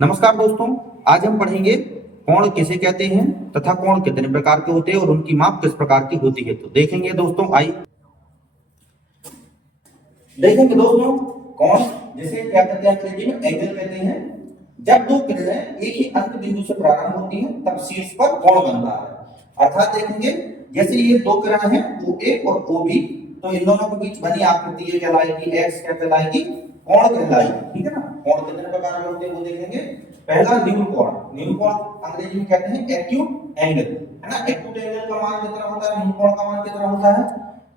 नमस्कार दोस्तों, आज हम पढ़ेंगे कोण किसे कहते हैं तथा कोण कितने प्रकार के होते हैं और उनकी माप किस प्रकार की होती है। तो देखेंगे दोस्तों, देखेंगे दोस्तों, कोण जिसे क्या कहते हैं अंग्रेजी में एंगल कहते हैं। जब दो किरणें एक ही अंत बिंदु से प्रारंभ होती हैं तब शीर्ष पर कोण बनता है। अर्थात देखेंगे जैसे ये दो किरण हैं OA और OB, तो इन दोनों के बीच बनी आकृति कहलाएगी x क्या कहलाएगी, कोण कहलाएगी। ठीक है ना। कोण कितने प्रकार के होते हैं वो देखेंगे। पहला न्यून कोण, न्यून कोण अंग्रेजी में कहते हैं एक्यूट एंगल, है ना। एक्यूट एंगल का मान कितना होता है, न्यून कोण का मान कितना होता है,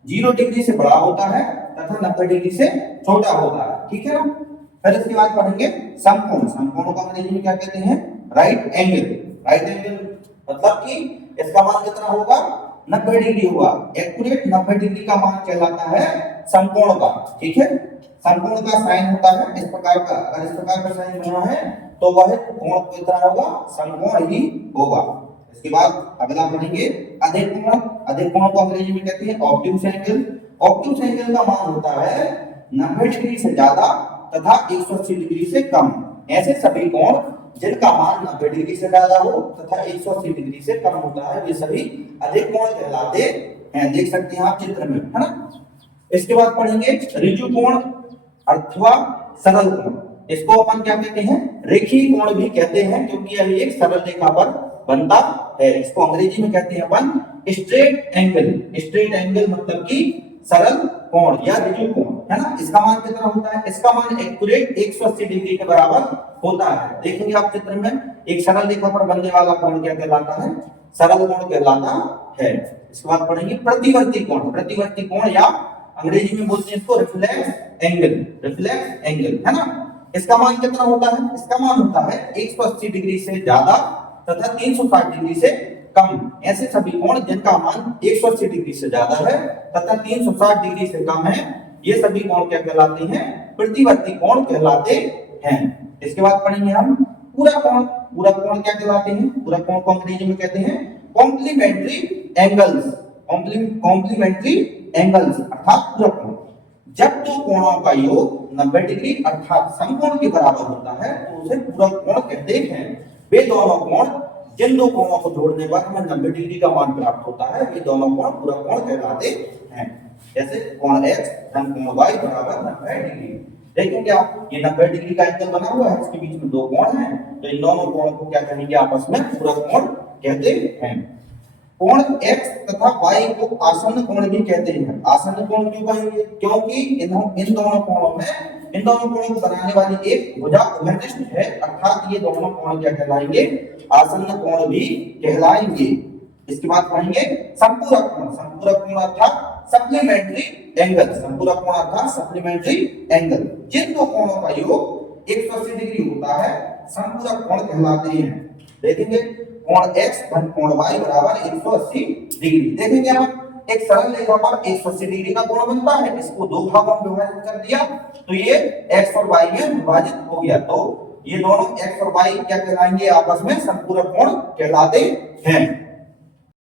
0 डिग्री से बड़ा होता है तथा 90 डिग्री से छोटा होता है। ठीक है ना। फिर इसके बाद पढ़ेंगे समकोण। समकोण को अंग्रेजी में क्या कहते हैं, राइट एंगल। राइट एंगल मतलब कि इसका मान कितना होगा, 90 डिग्री होगा। एक्यूरेट 90 डिग्री का मान कहलाता है समकोण का। ठीक है। समकोण का साइन होता है इस प्रकार का, अगर इस प्रकार का साइन बना है तो वह कोण कितना होगा, समकोण ही होगा। इसके बाद अगला पढ़ेंगे अधिक कोण। अधिक कोण को अंग्रेजी में कहते हैं ऑब्ट्यूज एंगल। ऑब्ट्यूज एंगल का मान होता है 90 डिग्री से ज्यादा तथा 180 डिग्री से कम। ऐसे सभी कोण जिनका मान 90 डिग्री से ज्यादा हो तथा 180 डिग्री से कम होता है वे सभी अधिक कोण कहलाते हैं। देख सकते हैं आप चित्र में, है ना। इसके बाद पढ़ेंगे ऋजु कोण अथवा सरल कोण। इसको अपन क्या कहते हैं, रेखीय कोण भी कहते हैं, क्योंकि यह एक सरल रेखा पर बनता है। इसको अंग्रेजी में कहते हैं अपन स्ट्रेट एंगल। स्ट्रेट एंगल मतलब कि सरल कोण या ऋजु कोण, है ना। इसका मान कितना होता है, इसका मान एक्यूरेट 180 डिग्री के बराबर होता है। देखेंगे आप चित्र में, एक सरल रेखा पर बनने वाला कोण क्या कहलाता है, सरल कोण कहलाता है। इसके बाद पढ़ेंगे प्रतिवर्ती कोण। प्रतिवर्ती कोण या अंग्रेजी में बोलते हैं इसको रिफ्लेक्स एंगल। रिफ्लेक्स एंगल, है ना। इसका मान कितना होता है, इसका मान होता है 180 डिग्री से ज्यादा तथा 360 डिग्री से कम। ऐसे सभी कोण जिनका मान 180 डिग्री से ज्यादा है तथा 360 डिग्री से कम है, ये सभी कोण क्या कहलाते हैं, प्रतिवर्ती कोण कहलाते हैं। इसके बाद पढ़ेंगे हम पूरा कोण। पूरा कोण क्या कहलाते हैं, पूरा कोण को अंग्रेजी में कहते हैं कॉम्प्लीमेंट्री एंगल्स। कॉम्प्लीमेंट्री एंगल्स अर्थात पूरा कोण। जब दो कोणों का योग 90 डिग्री अर्थात समकोण के बराबर होता है तो उसे पूरा कोण कहते हैं। वे दोनों कोण जिन दो कोणों को जोड़ने पर हमें 90 डिग्री का मान प्राप्त होता है, वे दोनों कोण पूरा कोण कहलाते हैं। जैसे कोण x धन कोण y बराबर 90 डिग्री। देखेंगे आप, ये 90 डिग्री का एंगल बना हुआ है, इसके बीच में दो कोण हैं, तो इन दोनों कोणों को क्या कहेंगे, आपस में पूरा कोण कहते हैं। कोण x तथा y को आसन्न कोण भी कहते हैं। आसन्न कोण क्यों कहेंगे, क्योंकि इन दोनों कोणों को बनाने वाली एक भुजा उभयनिष्ठ है, अर्थात ये दोनों कोण क्या कहलाएंगे, आसन्न कोण भी कहलाएंगे। इसके बाद पढ़ेंगे संपूरक कोण। संपूरक कोण अर्थात सप्लीमेंट्री एंगल। संपूरक कोण अर्थात सप्लीमेंट्री एंगल। जिन दो कोणों का योग 180 डिग्री होता है संपूरक कोण कहलाते हैं। देखेंगे कोण x धन कोण y बराबर 180 डिग्री। देखेंगे आप, एक सरल रेखा पर 180 डिग्री का कोण बनता है, इसको दो भागों में विभाजित कर दिया तो ये x और y में विभाजित हो गया, तो ये दोनों x और y क्या कहलाएंगे, आपस में संपूरक कोण कहलाते हैं।